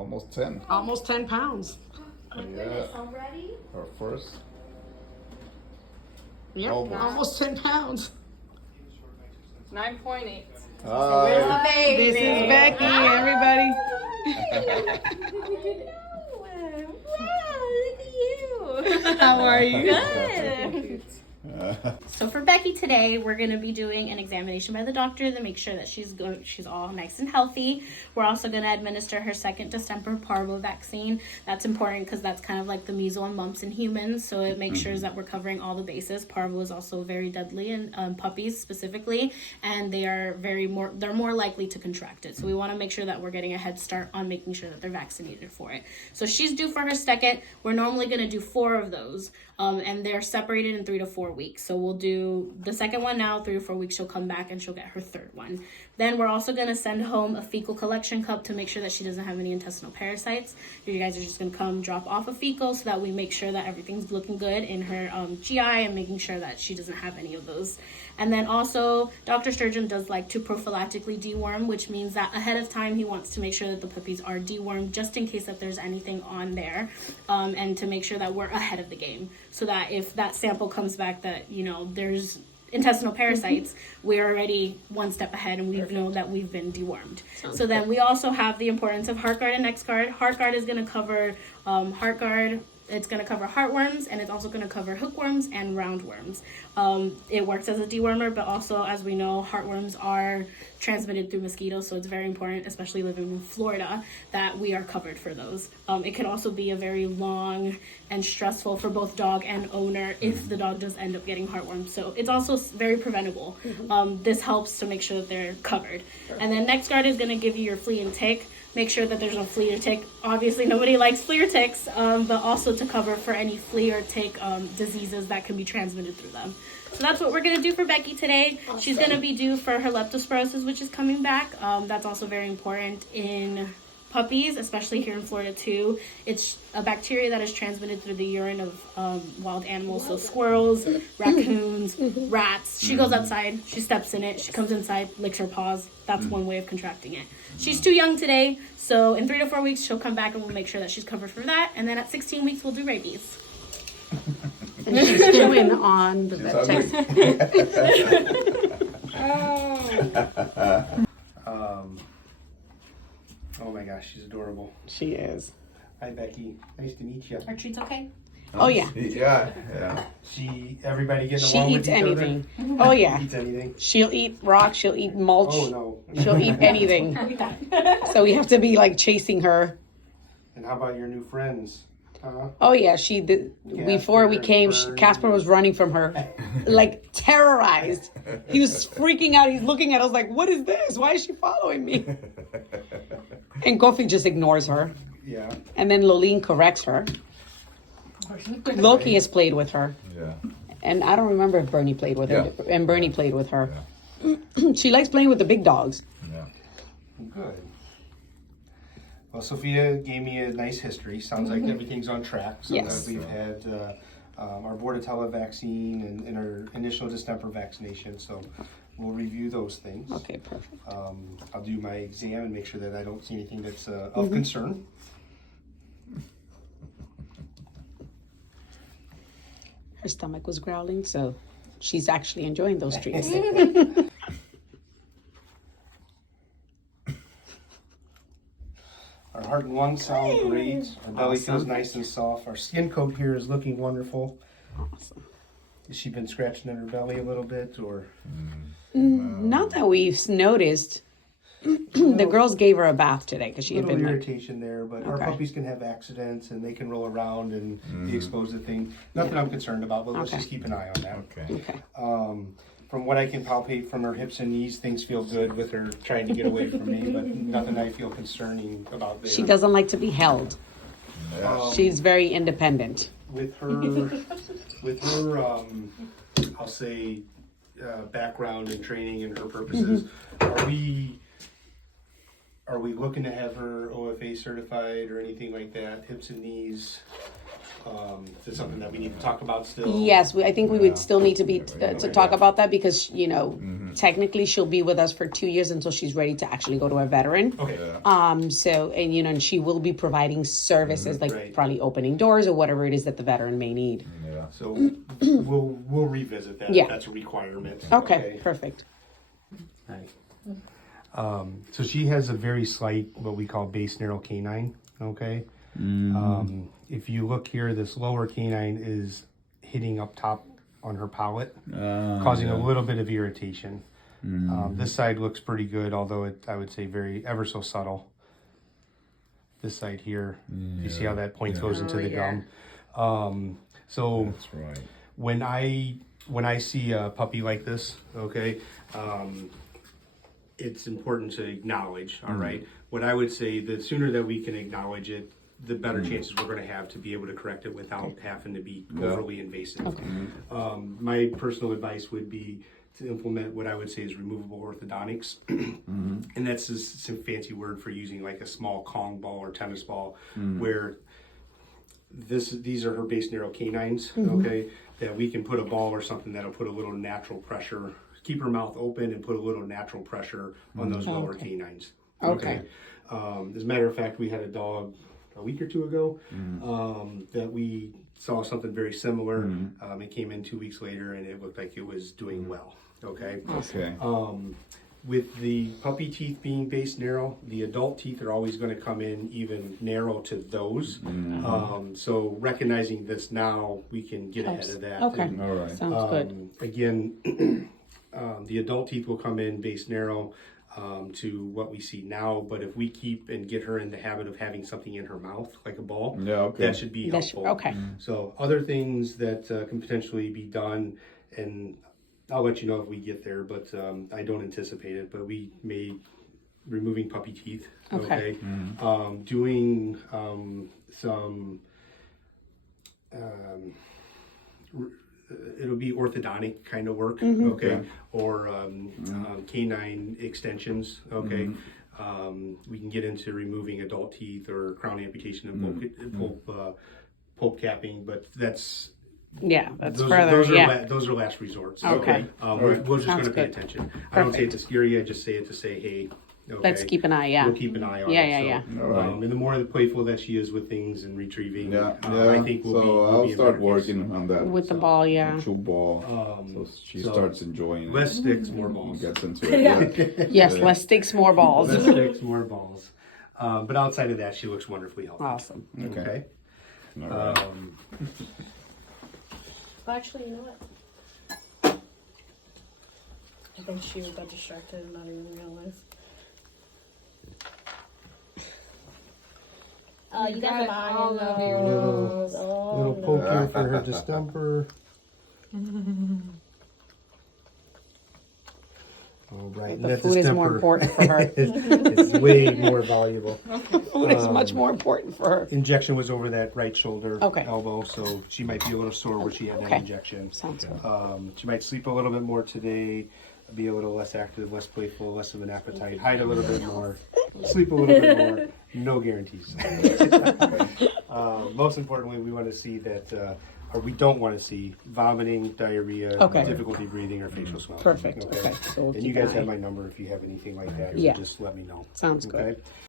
Almost 10. Almost 10 pounds. Oh, goodness, already? Our first. Yep, almost 10 pounds. 9.8. Where's the baby? This is Becky, everybody. Wow, look at you. How are you? Good. So for Becky today, we're going to be doing an examination by the doctor to make sure that she's all nice and healthy. We're also going to administer her second distemper parvo vaccine. That's important because that's kind of like the measles and mumps in humans, so it makes sure that we're covering all the bases. Parvo is also very deadly in puppies specifically, and they're more likely to contract it. So we want to make sure that we're getting a head start on making sure that they're vaccinated for it. So she's due for her second. We're normally going to do 4 of those, and they're separated in 3 to 4 weeks. So we'll do the second one now, 3 to 4 weeks, she'll come back and she'll get her third one. Then we're also going to send home a fecal collection cup to make sure that she doesn't have any intestinal parasites. You guys are just going to come drop off a fecal so that we make sure that everything's looking good in her GI and making sure that she doesn't have any of those. And then also, Dr. Sturgeon does like to prophylactically deworm, which means that ahead of time he wants to make sure that the puppies are dewormed just in case that there's anything on there, and to make sure that we're ahead of the game so that if that sample comes back that, there's intestinal parasites, we're already one step ahead and we know that we've been dewormed. So then we also have the importance of HeartGuard and NexGard. HeartGuard is going to cover HeartGuard. It's going to cover heartworms, and it's also going to cover hookworms and roundworms. It works as a dewormer, but also, as we know, heartworms are transmitted through mosquitoes, so it's very important, especially living in Florida, that we are covered for those. It can also be a very long and stressful for both dog and owner if the dog does end up getting heartworms. So it's also very preventable. This helps to make sure that they're covered. And then NexGard is going to give you your flea and tick. Make sure that there's no flea or tick. Obviously, nobody likes flea or ticks, but also to cover for any flea or tick diseases that can be transmitted through them. So that's what we're going to do for Becky today. Awesome. She's going to be due for her leptospirosis, which is coming back. That's also very important in puppies, especially here in Florida too. It's a bacteria that is transmitted through the urine of wild animals, so squirrels, raccoons, rats. She goes outside, she steps in it, she comes inside, licks her paws. That's one way of contracting it. She's too young today, so in 3 to 4 weeks she'll come back and we'll make sure that she's covered for that, and then at 16 weeks we'll do rabies. And she's chewing on the vet Oh my gosh, she's adorable. She is. Hi, Becky. Nice to meet you. Are treats okay? Oh, yeah. Yeah. Everybody getting She along with eats each anything. other? Oh, yeah. Eats anything? She'll eat rocks. She'll eat mulch. Oh, no. She'll eat anything. So we have to be like chasing her. And how about your new friends? Oh yeah, before we came, Casper was running from her, like terrorized. He was freaking out. He's looking at us like, "What is this? Why is she following me?" And Goofy just ignores her. Yeah. And then Lolene corrects her. Loki has played with her. Yeah. And I don't remember if Bernie played with her. Yeah. And Bernie played with her. Yeah. She likes playing with the big dogs. Yeah. Good. Well, Sophia gave me a nice history. Sounds like everything's on track. So Yes. that we've had our Bordetella vaccine and our initial distemper vaccination. So we'll review those things. Okay, perfect. I'll do my exam and make sure that I don't see anything that's of concern. Her stomach was growling, so she's actually enjoying those treats. Our heart and lungs sound great. Our belly feels nice and soft. Our skin coat here is looking wonderful. Awesome. Has she been scratching at her belly a little bit, or? Not that we've noticed. The girls gave her a bath today because she A had little been irritation there, but our Okay. puppies can have accidents and they can roll around and be exposed to things. Nothing I'm concerned about, but let's Okay. just keep an eye on that. Okay. Okay. From what I can palpate from her hips and knees, things feel good with her trying to get away from me, but nothing I feel concerning about there. She doesn't like to be held. Yeah. She's very independent. With her, I'll say, background and training and her purposes, are we looking to have her OFA certified or anything like that? Hips and knees, Is it something that we need to talk about still? Yes, I think we would still need to be to talk about that because technically she'll be with us for 2 years until she's ready to actually go to a veteran. Okay. So and she will be providing services like Right. probably opening doors or whatever it is that the veteran may need. Yeah. So we'll revisit that. Yeah. If that's a requirement. Okay, perfect. Right. So she has a very slight, what we call base narrow canine. Okay. If you look here, this lower canine is hitting up top on her palate, causing a little bit of irritation. This side looks pretty good, although I would say ever so subtle. This side here, you see how that point goes into the gum. So That's right. when I see a puppy like this, okay, it's important to acknowledge. All right, what I would say, the sooner that we can acknowledge it, the better chances we're going to have to be able to correct it without having to be overly invasive. My personal advice would be to implement what I would say is removable orthodontics, and that's just some fancy word for using like a small Kong ball or tennis ball, where these are her base narrow canines, okay, that we can put a ball or something that'll put a little natural pressure, keep her mouth open and put a little natural pressure on those lower canines. Okay. As a matter of fact, we had a dog a week or two ago that we saw something very similar. It came in 2 weeks later and it looked like it was doing well. Okay. Okay. With the puppy teeth being base narrow, the adult teeth are always going to come in even narrow to those. So recognizing this now, we can get ahead of that. Okay. And, All right. Sounds good. again, the adult teeth will come in base narrow to what we see now, but if we keep and get her in the habit of having something in her mouth, like a ball, Yeah. Okay. that should be helpful. Okay. So other things that can potentially be done, and I'll let you know if we get there, but I don't anticipate it, but we may removing puppy teeth. Okay. Doing some it'll be orthodontic kind of work, okay, or canine extensions, okay. We can get into removing adult teeth or crown amputation and pulp capping, but that's That's further. those are last resorts. Okay. We're just going Sounds to pay good. attention. I don't say it to scare you. I just say it to say, hey. Okay, Let's keep an eye. Yeah. we'll keep an eye on Yeah, it. yeah, So, All right. and the more playful that she is with things and retrieving, Yeah. I think we'll be. I'll in start better working on that. With the ball, yeah. Chew ball. So she so starts enjoying case. it. Less sticks, more and balls. gets into it. Yeah. Yes. Less sticks, more balls. Less sticks, more balls. But outside of that, she looks wonderfully healthy. Awesome. Okay. All right. Well, actually, you know what? I think she got distracted and not even realized. Oh, you got all of Little poke here for her distemper. All right, and The that food is more distemper important for her. is way more valuable. Food is much more important for her. Injection was over that right shoulder, Okay. elbow, so she might be a little sore where she had that Okay. injection. Sounds good. She might sleep a little bit more today, be a little less active, less playful, less of an appetite, hide a little bit more, sleep a little bit more. No guarantees. Most importantly, we want to see that, or we don't want to see vomiting, diarrhea, Okay. difficulty breathing, or facial swelling. Perfect. Okay. So we'll And you keep an guys have eye. my number if you have anything like that. Yeah. So just let me know. Sounds good. Okay?